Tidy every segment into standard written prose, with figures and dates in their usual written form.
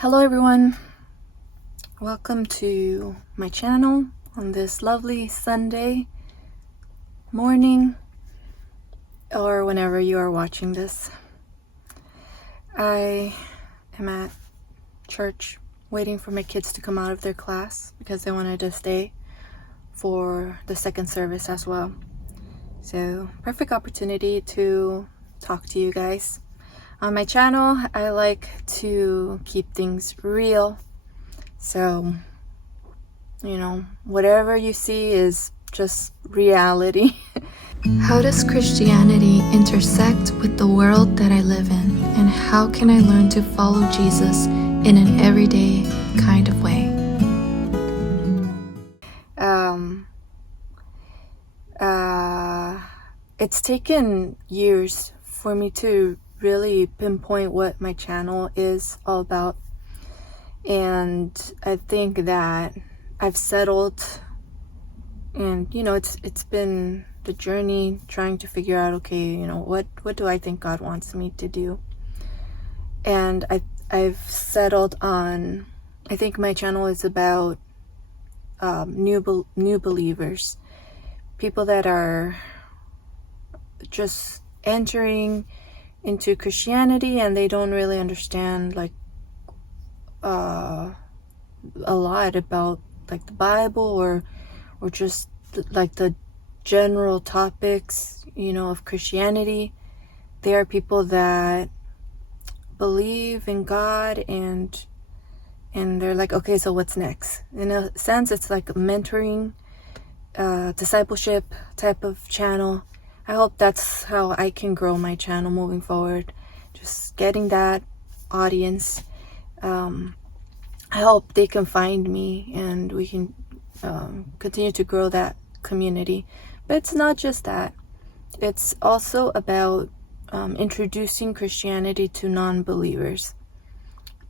Hello everyone, welcome to my channel on this lovely Sunday morning or whenever you are watching this. I am at church waiting for my kids to come out of their class because they wanted to stay for the second service as well. So perfect opportunity to talk to you guys. On my channel, I like to keep things real. So, whatever you see is just reality. How does Christianity intersect with the world that I live in? And how can I learn to follow Jesus in an everyday kind of way? It's taken years for me to really pinpoint what my channel is all about, and I think that I've settled, and it's been the journey trying to figure out, okay, what do I think God wants me to do. And I've settled on, I think my channel is about new believers, people that are just entering into Christianity and they don't really understand a lot about the Bible or just the general topics of Christianity. They are people that believe in God and they're like, okay, so what's next? In a sense, it's like a mentoring, discipleship type of channel. I hope that's how I can grow my channel moving forward, just getting that audience. I hope they can find me and we can continue to grow that community. But it's not just that. It's also about introducing Christianity to non-believers.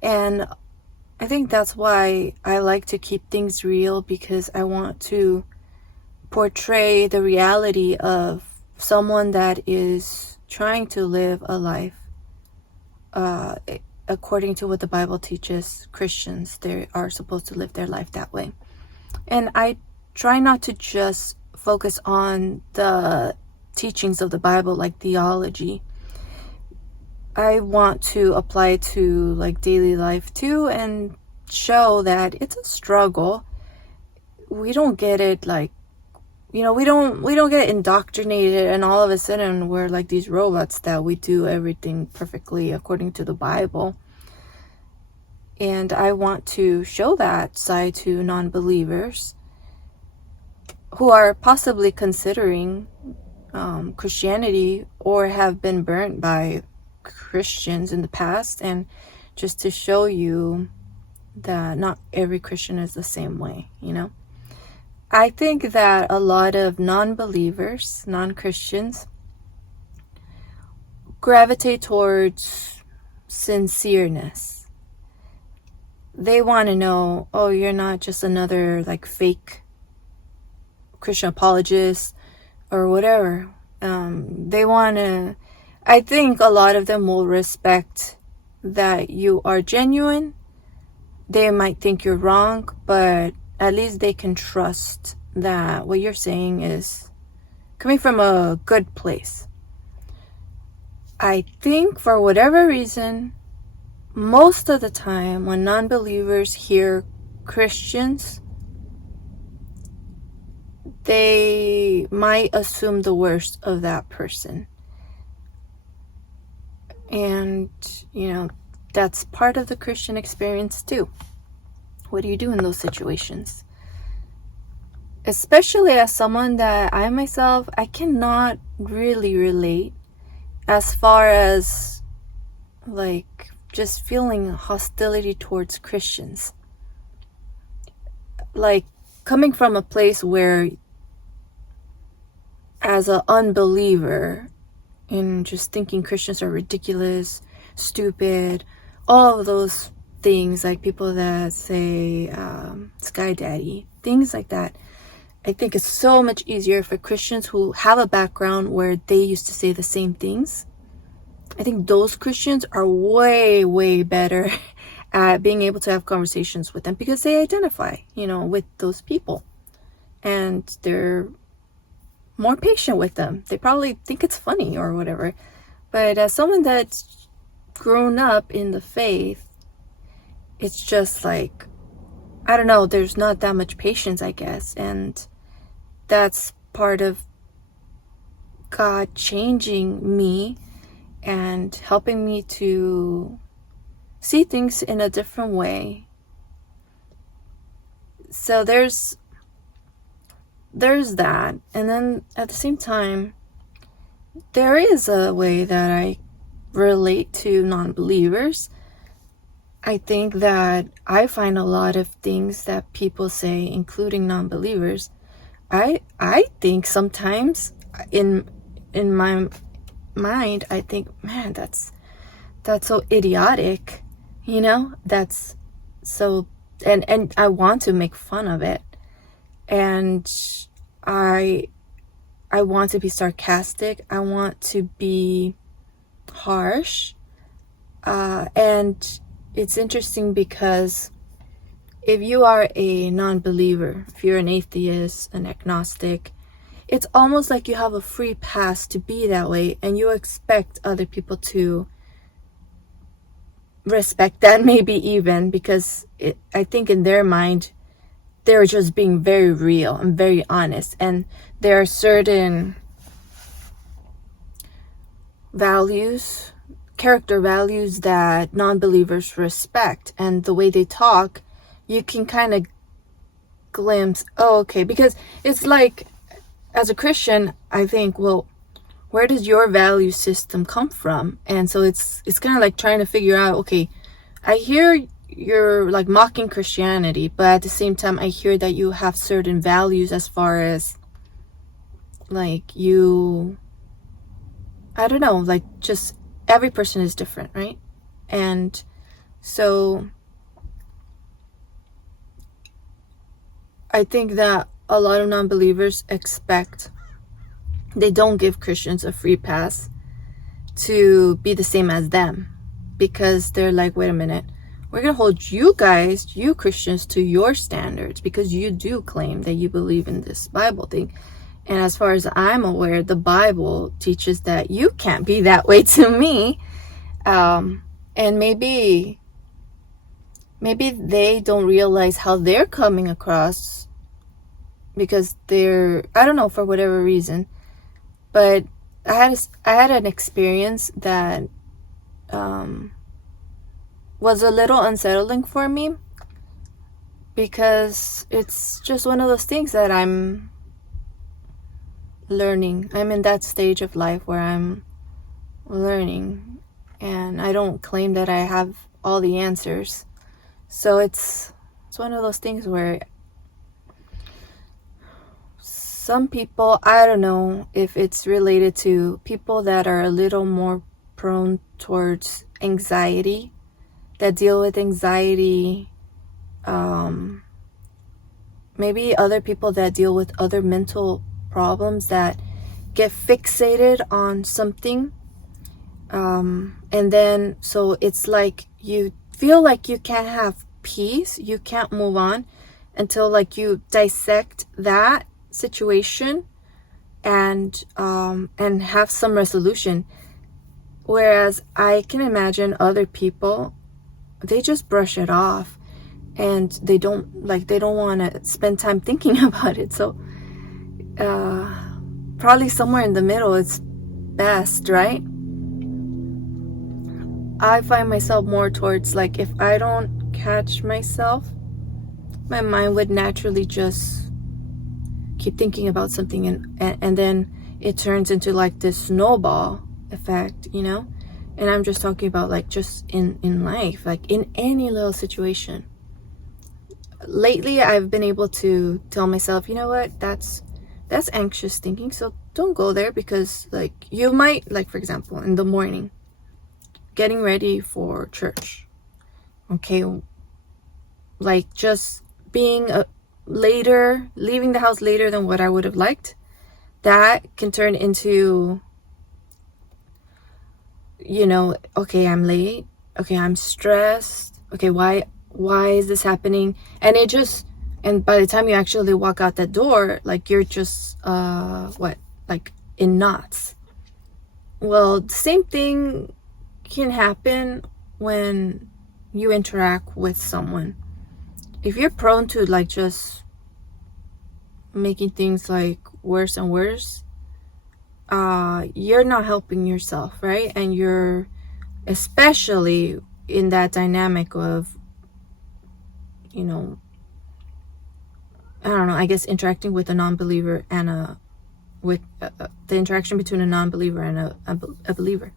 And I think that's why I like to keep things real, because I want to portray the reality of someone that is trying to live a life according to what the Bible teaches Christians. They are supposed to live their life that way. And I try not to just focus on the teachings of the Bible, like theology. I want to apply it to daily life too, and show that it's a struggle. We don't get it we don't get indoctrinated and all of a sudden we're like these robots that we do everything perfectly according to the Bible. And I want to show that side to non-believers who are possibly considering Christianity or have been burnt by Christians in the past, and just to show you that not every Christian is the same way, I think that a lot of non-believers, non-Christians, gravitate towards sincereness. They want to know, oh, you're not just another fake Christian apologist or whatever. They want to, I think a lot of them will respect that you are genuine. They might think you're wrong, but at least they can trust that what you're saying is coming from a good place. I think for whatever reason, most of the time when non-believers hear Christians, they might assume the worst of that person. And, that's part of the Christian experience too. What do you do in those situations? Especially as someone that I cannot really relate as far as just feeling hostility towards Christians. Coming from a place where as an unbeliever and just thinking Christians are ridiculous, stupid, all of those things, like people that say Sky Daddy, things like that. I think it's so much easier for Christians who have a background where they used to say the same things. I think those Christians are way, way better at being able to have conversations with them because they identify, with those people, and they're more patient with them. They probably think it's funny or whatever. But as someone that's grown up in the faith, it's just like, I don't know, there's not that much patience, I guess. And that's part of God changing me and helping me to see things in a different way. So there's that. And then at the same time, there is a way that I relate to non-believers. I think that I find a lot of things that people say, including non-believers, I think sometimes in my mind, I think, man, that's so idiotic, that's so, and I want to make fun of it, and I want to be sarcastic, I want to be harsh, and it's interesting because if you are a non-believer, if you're an atheist, an agnostic, it's almost like you have a free pass to be that way, and you expect other people to respect that, maybe even, because I think in their mind, they're just being very real and very honest, and there are certain values, character values that non-believers respect, and the way they talk, you can kind of glimpse, oh, okay, because it's like, as a Christian, I think, well, where does your value system come from? And so it's kind of like trying to figure out, okay, I hear you're like mocking Christianity, but at the same time, I hear that you have certain values as far as like I don't know, like just every person is different, right? And so I think that a lot of non-believers they don't give Christians a free pass to be the same as them, because they're like, wait a minute, we're going to hold you Christians, to your standards, because you do claim that you believe in this Bible thing. And as far as I'm aware, the Bible teaches that you can't be that way to me. And maybe they don't realize how they're coming across, because I don't know, for whatever reason. But I had an experience that was a little unsettling for me, because it's just one of those things that I'm learning. I'm in that stage of life where I'm learning, and I don't claim that I have all the answers. So it's one of those things where some people, I don't know if it's related to people that are a little more prone towards anxiety, that deal with anxiety, maybe other people that deal with other mental problems, that get fixated on something, and then so it's like you feel like you can't have peace, you can't move on until like you dissect that situation and have some resolution. Whereas I can imagine other people, they just brush it off, and they don't want to spend time thinking about it. So probably somewhere in the middle is best, right? I find myself more towards, like, if I don't catch myself, my mind would naturally just keep thinking about something, and then it turns into like this snowball effect, and I'm just talking about like just in life, like in any little situation. Lately I've been able to tell myself, you know what, that's anxious thinking, so don't go there, because like you might, like for example, in the morning getting ready for church, okay, like just being leaving the house later than what I would have liked, that can turn into, okay, I'm late, okay, I'm stressed, okay, why is this happening? And and by the time you actually walk out that door, like, you're just like in knots. Well, the same thing can happen when you interact with someone. If you're prone to like just making things like worse and worse, you're not helping yourself, right? And you're especially in that dynamic of, you know, I don't know, I guess interacting with a non-believer and the interaction between a non-believer and a believer.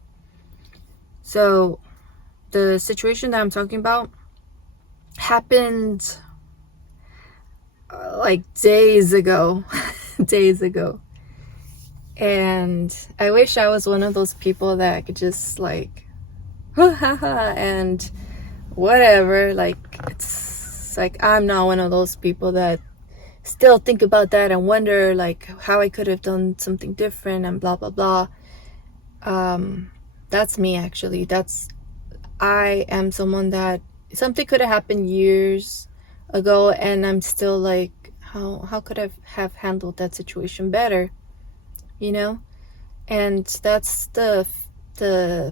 So the situation that I'm talking about happened like days ago. Days ago. And I wish I was one of those people that could just like and whatever. Like, it's like I'm not one of those people that still think about that and wonder like how I could have done something different and blah blah blah. That's me, actually. I am someone that something could have happened years ago and I'm still like, how could I have handled that situation better, you know? And that's the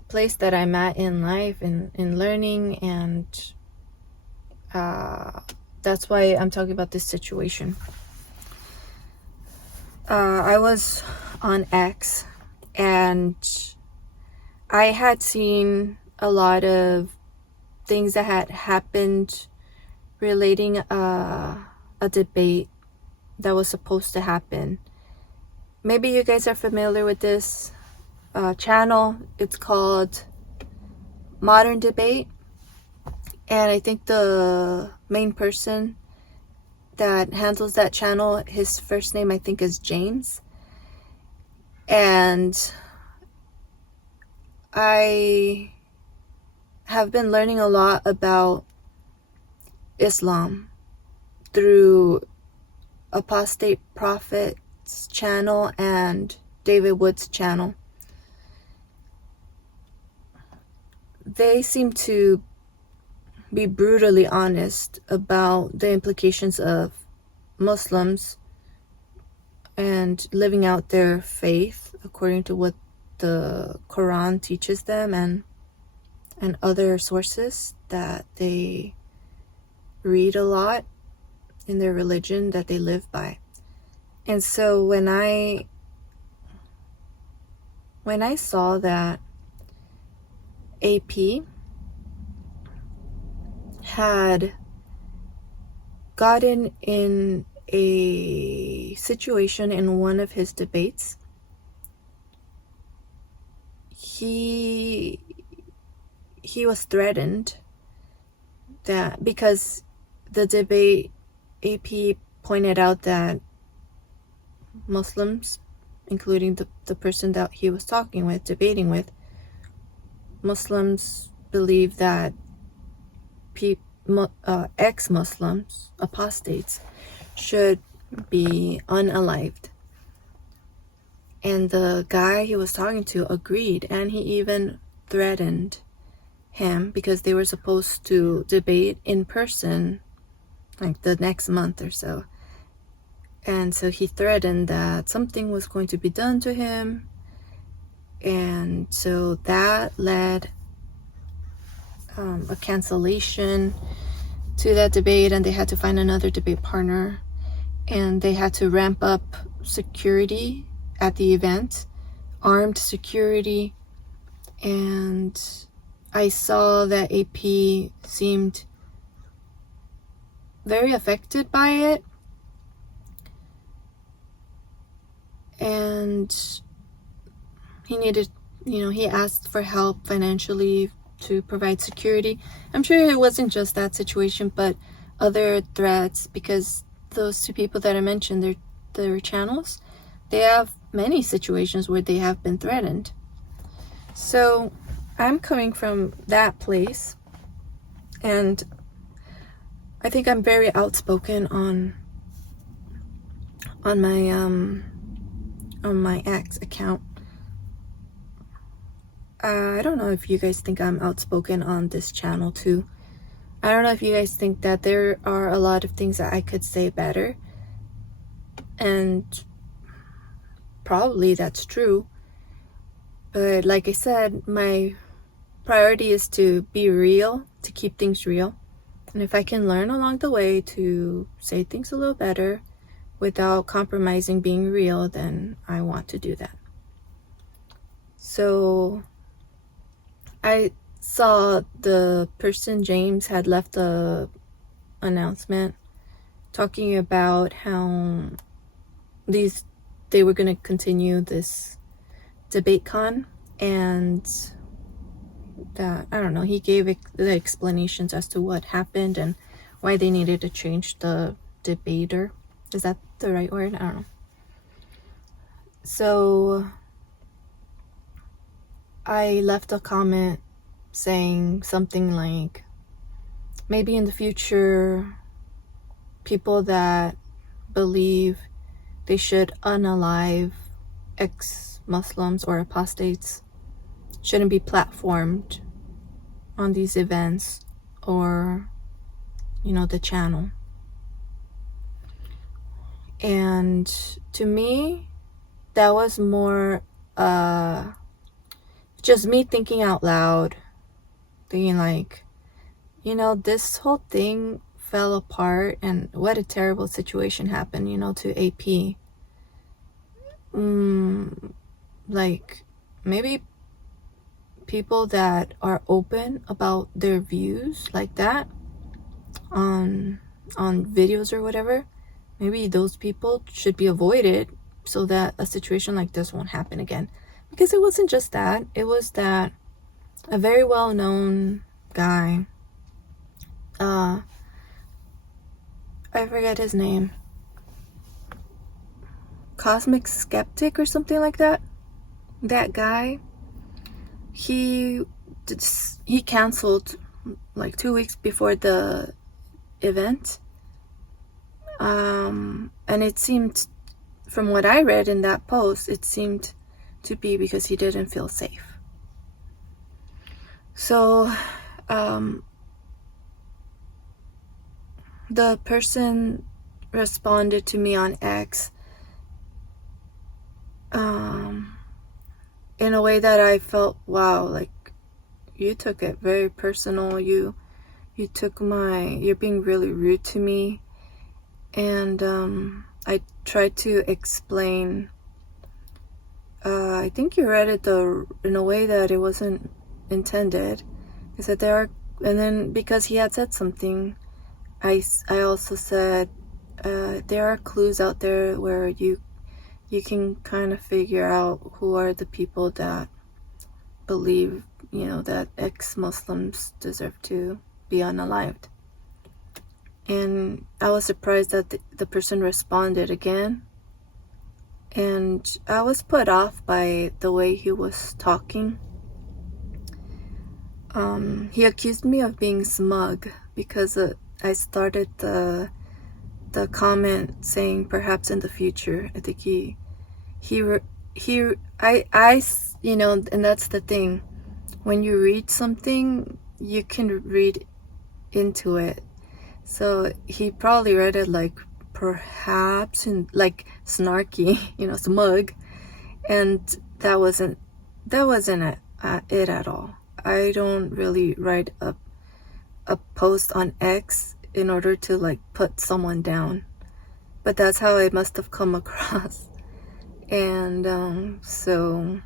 place that I'm at in life, in learning, and that's why I'm talking about this situation. I was on X and I had seen a lot of things that had happened relating a debate that was supposed to happen. Maybe you guys are familiar with this channel. It's called Modern Debate, and I think the main person that handles that channel, his first name I think is James. And I have been learning a lot about Islam through Apostate Prophet's channel and David Wood's channel. They seem to be brutally honest about the implications of Muslims and living out their faith according to what the Quran teaches them and other sources that they read a lot in their religion that they live by. And so when I saw that AP had gotten in a situation in one of his debates, he was threatened that because the debate, AP pointed out that Muslims, including the person that he was debating with, Muslims believe that ex-Muslims, apostates, should be unalived. And the guy he was talking to agreed, and he even threatened him because they were supposed to debate in person like the next month or so. And so he threatened that something was going to be done to him. And so that led a cancellation to that debate, and they had to find another debate partner, and they had to ramp up security at the event, armed security. And I saw that AP seemed very affected by it, and he needed, he asked for help financially to provide security. I'm sure it wasn't just that situation, but other threats, because those two people that I mentioned, their channels, they have many situations where they have been threatened. So I'm coming from that place, and I think I'm very outspoken on my X account. I don't know if you guys think I'm outspoken on this channel too. I don't know if you guys think that there are a lot of things that I could say better, and probably that's true, but like I said, my priority is to be real, to keep things real, and if I can learn along the way to say things a little better without compromising being real, then I want to do that. So I saw the person, James, had left a announcement talking about how they were going to continue this debate con, and that, I don't know, he gave the explanations as to what happened and why they needed to change the debater. Is that the right word? I don't know. So I left a comment saying something like, maybe in the future, people that believe they should unalive ex-Muslims or apostates shouldn't be platformed on these events or, the channel. And to me, that was more just me thinking out loud, thinking like, this whole thing fell apart, and what a terrible situation happened, to AP. Like, maybe people that are open about their views like that on videos or whatever, maybe those people should be avoided so that a situation like this won't happen again. Because it wasn't just that, it was that a very well-known guy, I forget his name, Cosmic Skeptic or something like that. That guy, he canceled like 2 weeks before the event, and it seemed, from what I read in that post, it seemed to be because he didn't feel safe. So the person responded to me on X in a way that I felt, wow, like, you took it very personal. You took you're being really rude to me. And I tried to explain, I think you read it in a way that it wasn't intended. I said and then because he had said something, I also said, there are clues out there where you can kind of figure out who are the people that believe, that ex-Muslims deserve to be unalived. And I was surprised that the person responded again. And I was put off by the way he was talking. He accused me of being smug because I started the comment saying perhaps in the future. I think and that's the thing. When you read something, you can read into it. So he probably read it like perhaps in like snarky, smug, and that wasn't it at all. I don't really write a post on X in order to like put someone down, but that's how it must have come across. And so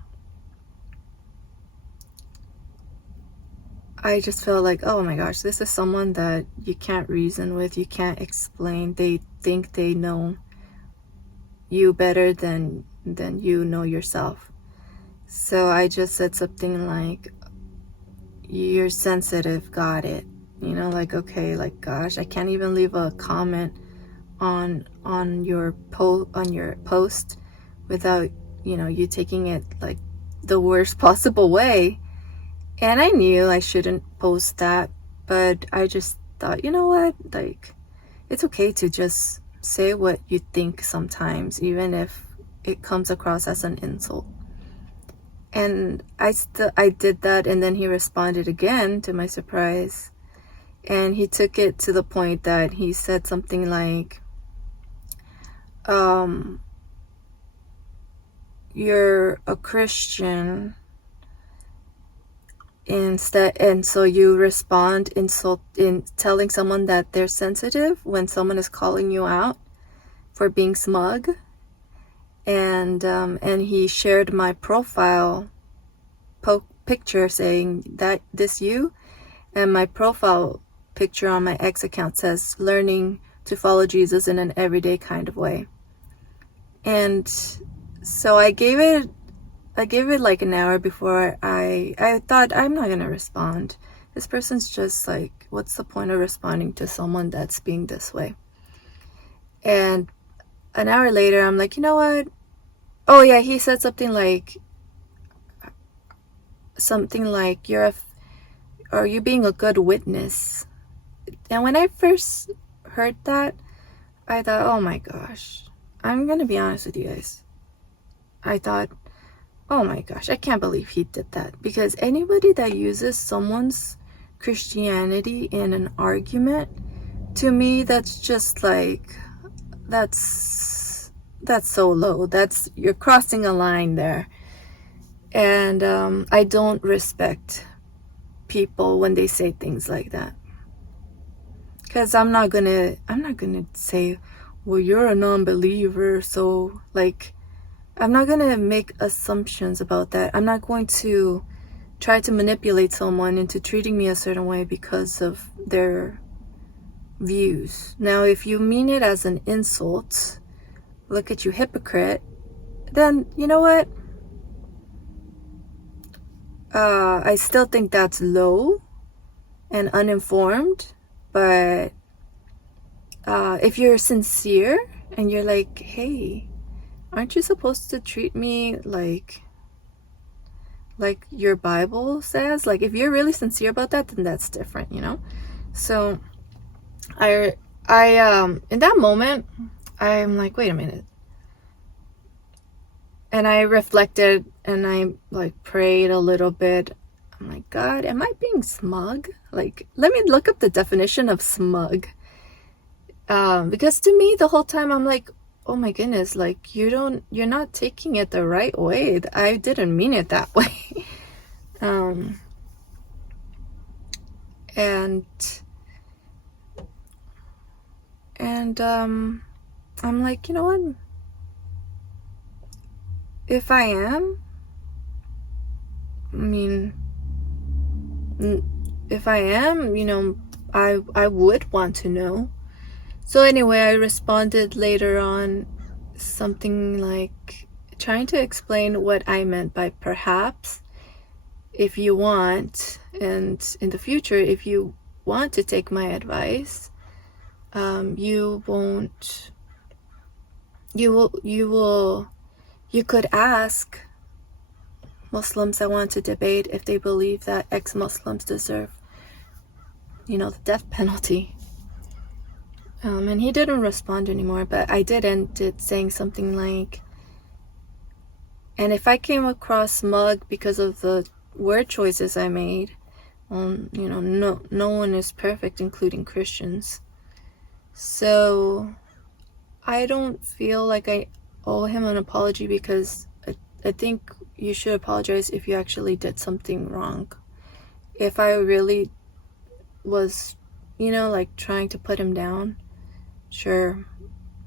I just felt like, oh my gosh, this is someone that you can't reason with, you can't explain. They think they know you better than you know yourself. So I just said something like, you're sensitive, got it. Like, okay, like, gosh, I can't even leave a comment on your post without, you taking it like the worst possible way. And I knew I shouldn't post that, but I just thought, you know what, like, it's okay to just say what you think sometimes, even if it comes across as an insult. And I did that, and then he responded again, to my surprise, And he took it to the point that he said something like, you're a Christian instead, and so you respond in telling someone that they're sensitive when someone is calling you out for being smug. And he shared my profile picture saying that this you, and my profile picture on my X account says learning to follow Jesus in an everyday kind of way. And so I gave it like an hour before I thought, I'm not gonna respond. This person's just like, what's the point of responding to someone that's being this way? And an hour later, I'm like, you know what? Oh yeah, he said something like are you being a good witness? And when I first heard that, I thought, oh my gosh, I'm gonna be honest with you guys. I thought, oh my gosh, I can't believe he did that. Because anybody that uses someone's Christianity in an argument, to me, that's just like, that's so low. You're crossing a line there. And I don't respect people when they say things like that. Because I'm not gonna say, well, you're a non-believer, so like, I'm not gonna make assumptions about that. I'm not going to try to manipulate someone into treating me a certain way because of their views. Now, if you mean it as an insult, look at you, hypocrite, then you know what? I still think that's low and uninformed, but if you're sincere and you're like, hey, aren't you supposed to treat me like your Bible says? Like, if you're really sincere about that, then that's different, you know? So I in that moment, I'm like, wait a minute. And I reflected and I like prayed a little bit. I'm like, God, am I being smug? Like, let me look up the definition of smug. Because to me, the whole time I'm like, oh my goodness, like you're not taking it the right way. I didn't mean it that way. And I'm like, you know what? If I am, if I am, you know, I would want to know. So anyway, I responded later on something like trying to explain what I meant by perhaps, if you want, and in the future, if you want to take my advice, you could ask Muslims that want to debate if they believe that ex-Muslims deserve, you know, the death penalty. And he didn't respond anymore, but I did end it saying something like, and if I came across smug because of the word choices I made, you know, no one is perfect, including Christians. So I don't feel like I owe him an apology, because I think you should apologize if you actually did something wrong. If I really was, you know, like trying to put him down, sure,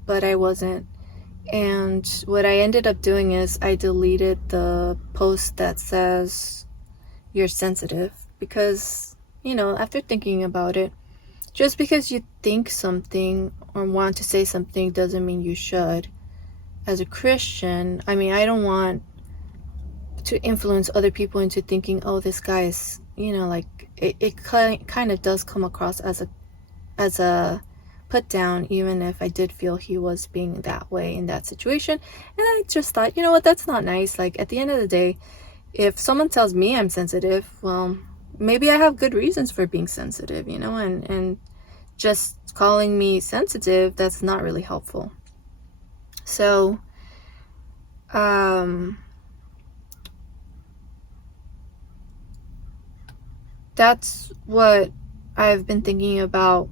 but I wasn't. And what I ended up doing is I deleted the post that says you're sensitive, because, you know, after thinking about it, just because you think something or want to say something doesn't mean you should. As a Christian, I mean, I don't want to influence other people into thinking, oh, this guy is, you know, like it kind of does come across as a put down, even if I did feel he was being that way in that situation. And I just thought, you know what, that's not nice. Like, at the end of the day, if someone tells me I'm sensitive, well, maybe I have good reasons for being sensitive, you know, and just calling me sensitive, that's not really helpful. So that's what I've been thinking about,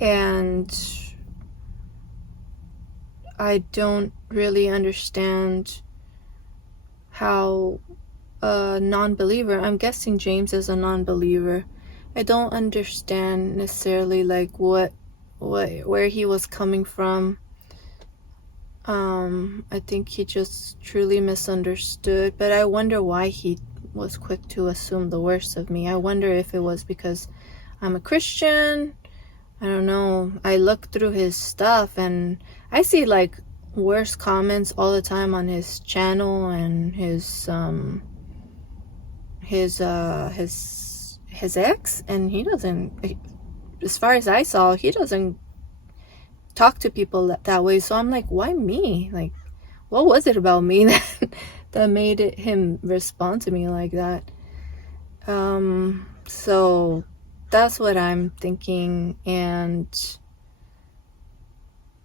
and I don't really understand how a non-believer, I'm guessing James is a non-believer, I don't understand necessarily like where he was coming from. I think he just truly misunderstood, but I wonder why he was quick to assume the worst of me. I wonder if it was because I'm a Christian. I don't know. I look through his stuff and I see like worse comments all the time on his channel and his ex, and he doesn't, as far as I saw, he doesn't talk to people that way. So I'm like, why me? Like, what was it about me that made him respond to me like that? So that's what I'm thinking. And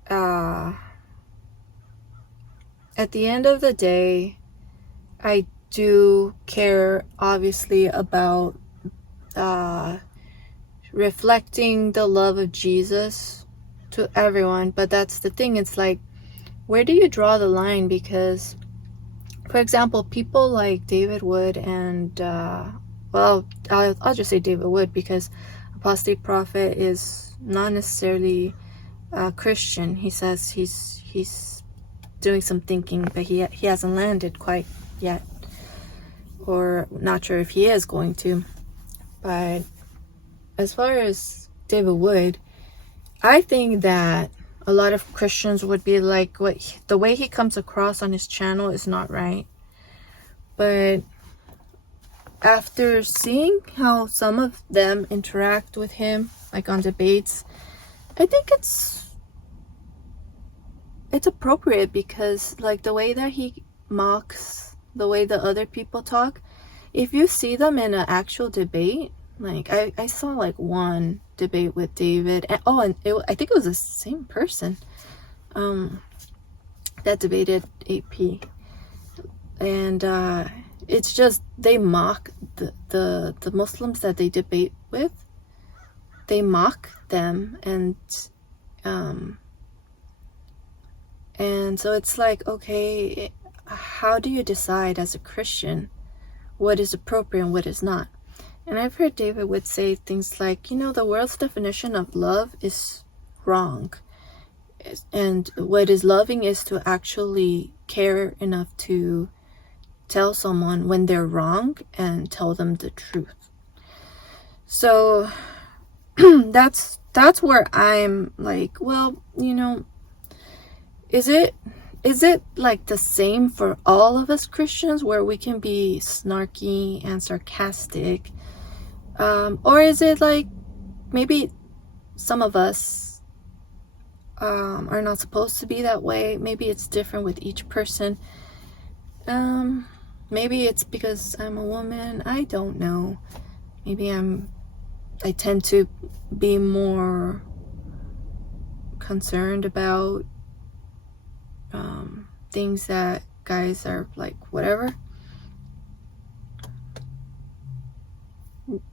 at the end of the day, I do care obviously about reflecting the love of Jesus to everyone, but that's the thing. It's like, where do you draw the line? Because, for example, people like David Wood and well, I'll just say David Wood, because Apostate Prophet is not necessarily Christian. He says he's doing some thinking, but he hasn't landed quite yet, or not sure if he is going to. But as far as David Wood, I think that a lot of Christians would be like, the way he comes across on his channel is not right. But after seeing how some of them interact with him, like on debates, I think it's appropriate, because like the way that he mocks the way the other people talk, if you see them in an actual debate, like I saw like one debate with David, and I think it was the same person that debated AP, and it's just, they mock the Muslims that they debate with. They mock them, and so it's like, okay, how do you decide as a Christian what is appropriate and what is not? And I've heard David would say things like, the world's definition of love is wrong. And what is loving is to actually care enough to tell someone when they're wrong and tell them the truth. So that's where I'm like, well, is it like the same for all of us Christians, where we can be snarky and sarcastic? Or is it like maybe some of us are not supposed to be that way? Maybe it's different with each person. Maybe it's because I'm a woman. I don't know. Maybe I tend to be more concerned about things that guys are like, whatever.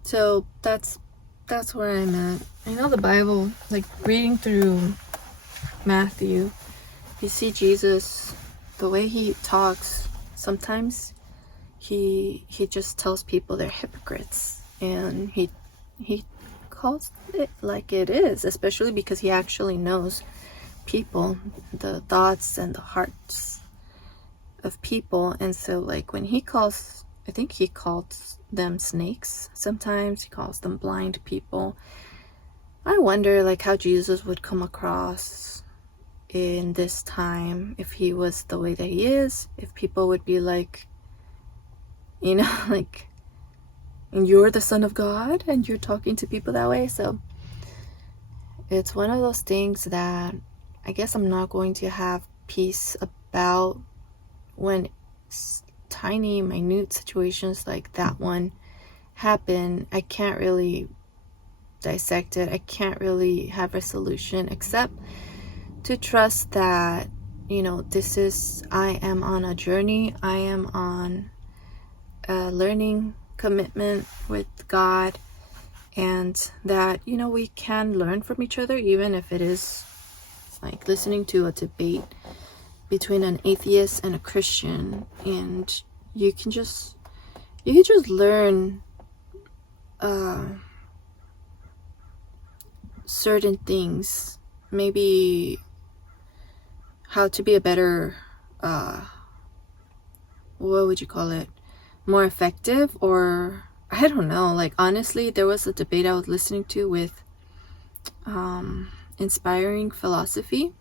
So that's where I'm at. I know the Bible, like reading through Matthew, you see Jesus, the way he talks, sometimes he just tells people they're hypocrites, and he calls it like it is, especially because he actually knows people, the thoughts and the hearts of people. And so like when I think he calls them snakes, sometimes he calls them blind people. I wonder like how Jesus would come across in this time if he was the way that he is, if people would be like, like, and you're the Son of God and you're talking to people that way. So it's one of those things that I guess I'm not going to have peace about when tiny, minute situations like that one happen. I can't really dissect it. I can't really have a solution except to trust that, I am on a journey. I am on a learning commitment with God, and that, you know, we can learn from each other, even if it is like listening to a debate between an atheist and a Christian, and you can just learn certain things, maybe how to be a better what would you call it, more effective, or I don't know. Like, honestly, there was a debate I was listening to with Inspiring Philosophy.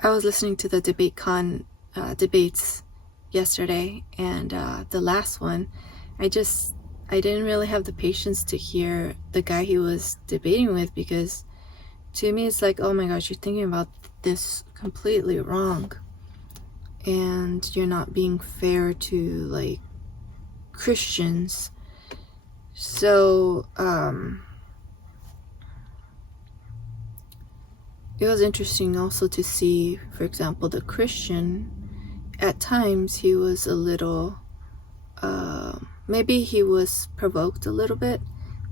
I was listening to the debates yesterday, and the last one, I didn't really have the patience to hear the guy he was debating with, because to me it's like, oh my gosh, you're thinking about this completely wrong, and you're not being fair to like Christians. So it was interesting also to see, for example, the Christian, at times he was a little maybe he was provoked a little bit,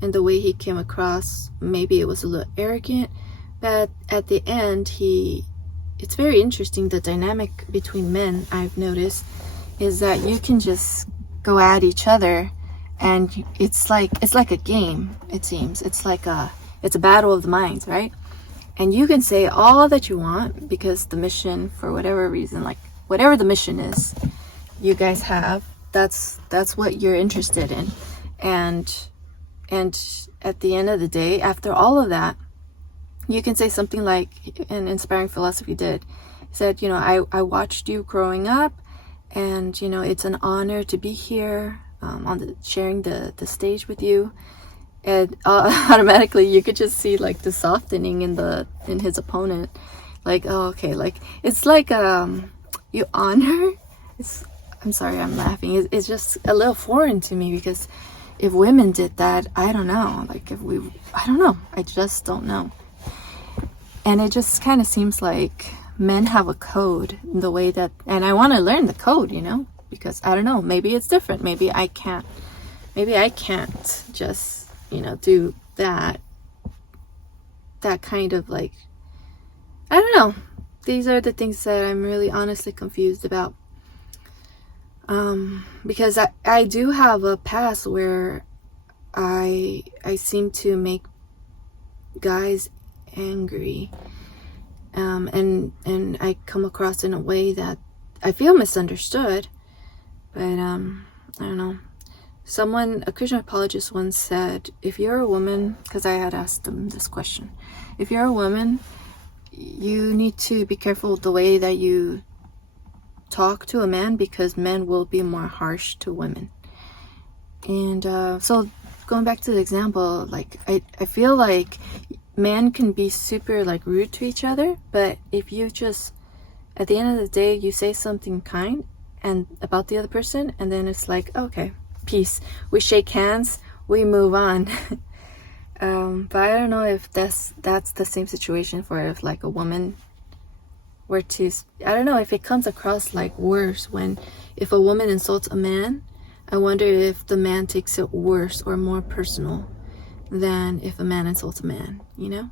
and the way he came across, maybe it was a little arrogant, but at the end it's very interesting. The dynamic between men, I've noticed, is that you can just go at each other, and it's like a game. It seems it's a battle of the minds, right? And you can say all that you want, because the mission, for whatever reason, like whatever the mission is you guys have, that's what you're interested in. And at the end of the day, after all of that, you can say something like, an Inspiring Philosophy did. He said, you know, I watched you growing up, and, you know, it's an honor to be here sharing the stage with you. And automatically you could just see like the softening in his opponent. Like, oh, okay, like it's like you honor. I'm sorry, I'm laughing. It's just a little foreign to me, because if women did that, I don't know. Like I don't know. I just don't know. And it just kind of seems like men have a code in the way that, and I want to learn the code, you know, because I don't know, maybe it's different. Maybe I can't just, you know, do that kind of like, I don't know. These are the things that I'm really honestly confused about. Because I do have a past where I seem to make guys angry, and I come across in a way that I feel misunderstood. But I don't know. A Christian apologist once said, if you're a woman, because I had asked them this question, if you're a woman, you need to be careful with the way that you talk to a man, because men will be more harsh to women. And so going back to the example, like I feel like men can be super like rude to each other, but if you just, at the end of the day, you say something kind and about the other person, and then it's like, okay, peace, we shake hands, we move on. But I don't know if that's the same situation for if like a woman were to, I don't know if it comes across like worse if a woman insults a man. I wonder if the man takes it worse or more personal than if a man insults a man, you know?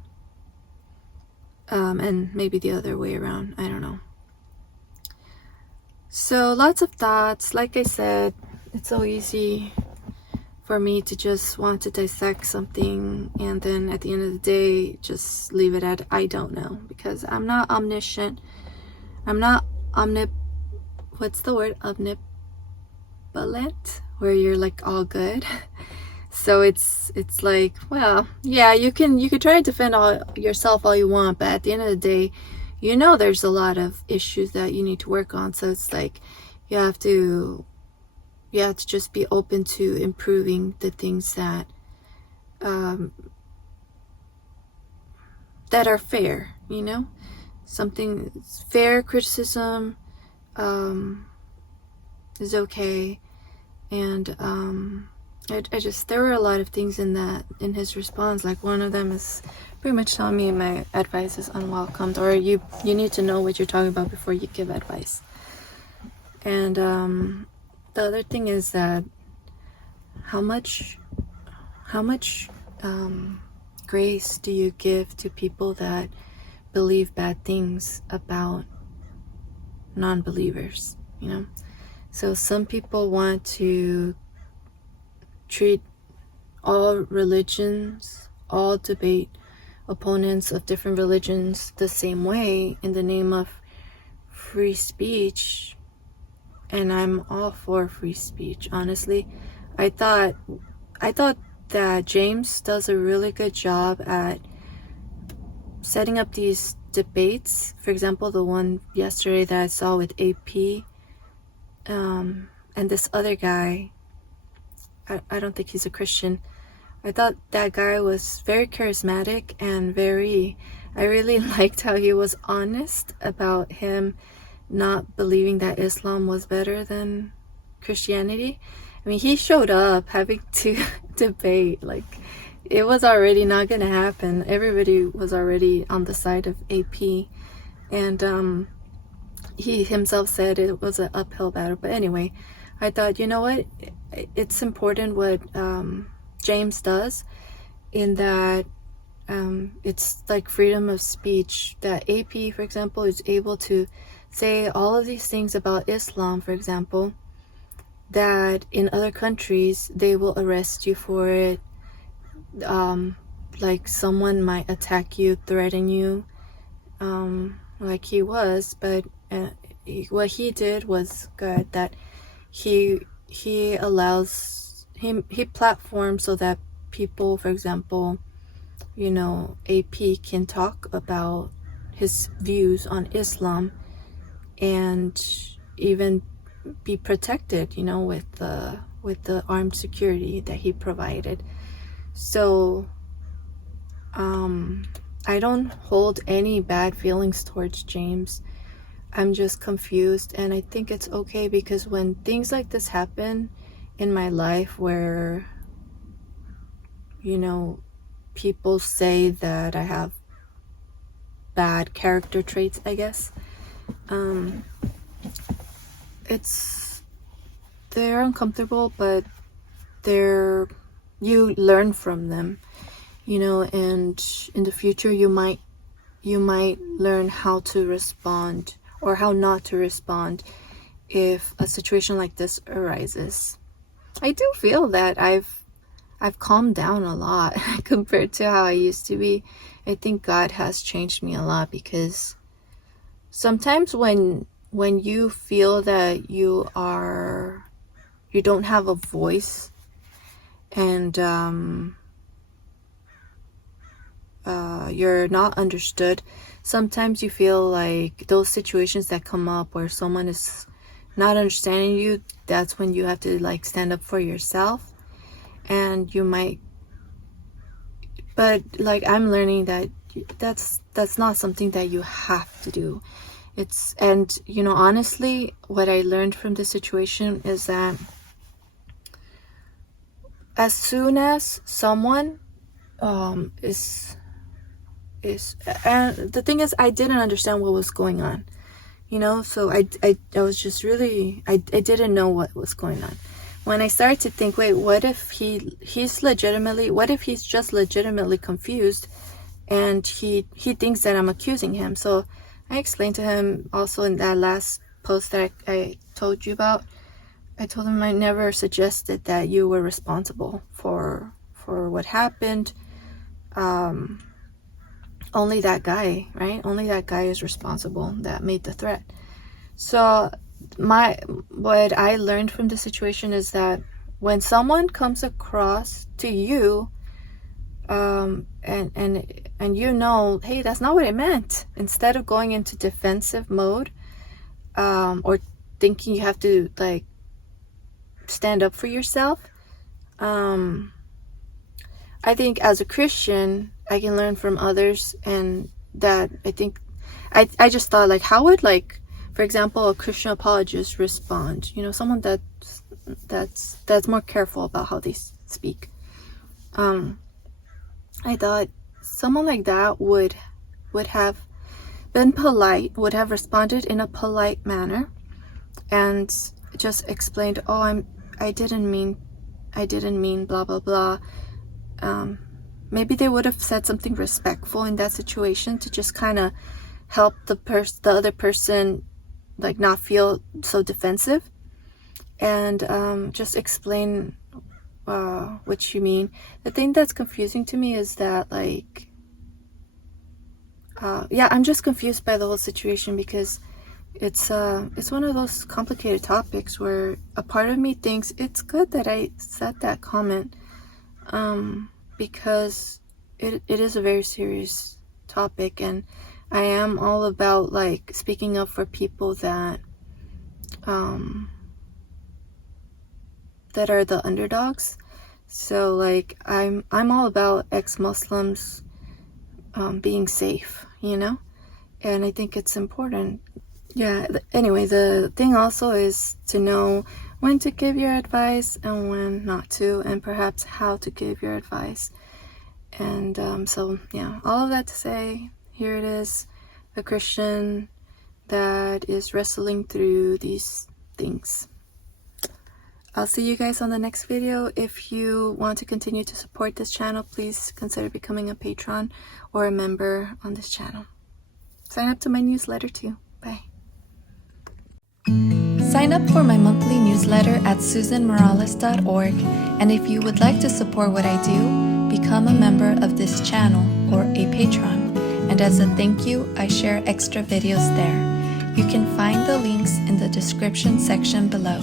And maybe the other way around, I don't know. So lots of thoughts. Like I said, it's so easy for me to just want to dissect something, and then at the end of the day just leave it at I don't know, because I'm not omniscient. I'm not what's the word, omnipotent, where you're like all good. So it's like, well, yeah, you could try to defend yourself all you want, but at the end of the day, you know, there's a lot of issues that you need to work on. So it's like you have to just be open to improving the things that that are fair, you know? Something fair criticism is okay. And I just, there were a lot of things in his response. Like, one of them is pretty much telling me my advice is unwelcomed, or you need to know what you're talking about before you give advice. And the other thing is that how much how much grace do you give to people that believe bad things about non-believers, you know? So some people want to treat all religions, all debate opponents of different religions the same way in the name of free speech. And I'm all for free speech, honestly. I thought that James does a really good job at setting up these debates. For example, the one yesterday that I saw with AP, and this other guy, I don't think he's a Christian. I thought that guy was very charismatic and I really liked how he was honest about him not believing that Islam was better than Christianity. I mean, he showed up having to debate, like, it was already not gonna happen. Everybody was already on the side of AP, and he himself said it was an uphill battle. But anyway, I thought, you know what, it's important what James does, in that it's like freedom of speech, that AP, for example, is able to say all of these things about Islam, for example, that in other countries they will arrest you for it. Like someone might attack you, threaten you, like he was, but what he did was good, that he platforms so that people, for example, you know, AP can talk about his views on Islam and even be protected, you know, with the armed security that he provided. So I don't hold any bad feelings towards James. I'm just confused, and I think it's okay, because when things like this happen in my life where, you know, people say that I have bad character traits, I guess, they're uncomfortable, but you learn from them, you know, and in the future you might learn how to respond or how not to respond if a situation like this arises. I do feel that I've calmed down a lot compared to how I used to be. I think God has changed me a lot, because sometimes when you feel that you don't have a voice, and you're not understood, sometimes you feel like those situations that come up where someone is not understanding you, that's when you have to like stand up for yourself. And you might, but like I'm learning that that's not something that you have to do. And you know, honestly, what I learned from this situation is that as soon as someone is and the thing is, I didn't understand what was going on, you know, so I was just really, I didn't know what was going on. When I started to think, wait, what if he's just legitimately confused, and he thinks that I'm accusing him? So I explained to him also in that last post that I told you about. I told him I never suggested that you were responsible for what happened. Only that guy, right? Only that guy is responsible that made the threat. So what I learned from the situation is that when someone comes across to you, and you know, hey, that's not what I meant, instead of going into defensive mode, or thinking you have to like stand up for yourself, I think as a Christian, I can learn from others, and that I think I just thought, like, how would, like, for example, a Christian apologist respond? You know, someone that's more careful about how they speak. I thought someone like that would have been polite, would have responded in a polite manner, and just explained, oh, I didn't mean blah blah blah. maybe they would have said something respectful in that situation to just kind of help the other person like not feel so defensive, and just explain what you mean. The thing that's confusing to me is that like I'm just confused by the whole situation, because it's one of those complicated topics where a part of me thinks it's good that I said that comment, because it is a very serious topic, and I am all about like speaking up for people that that are the underdogs. So like I'm all about ex-Muslims being safe, you know, and I think it's important. Yeah, anyway, the thing also is to know when to give your advice and when not to, and perhaps how to give your advice. And so yeah, all of that to say, here it is, a Christian that is wrestling through these things. I'll see you guys on the next video. If you want to continue to support this channel, please consider becoming a patron or a member on this channel. Sign up to my newsletter too. Bye. Sign up for my monthly newsletter at susanmorales.org, and if you would like to support what I do, become a member of this channel or a patron. And as a thank you, I share extra videos there. You can find the links in the description section below.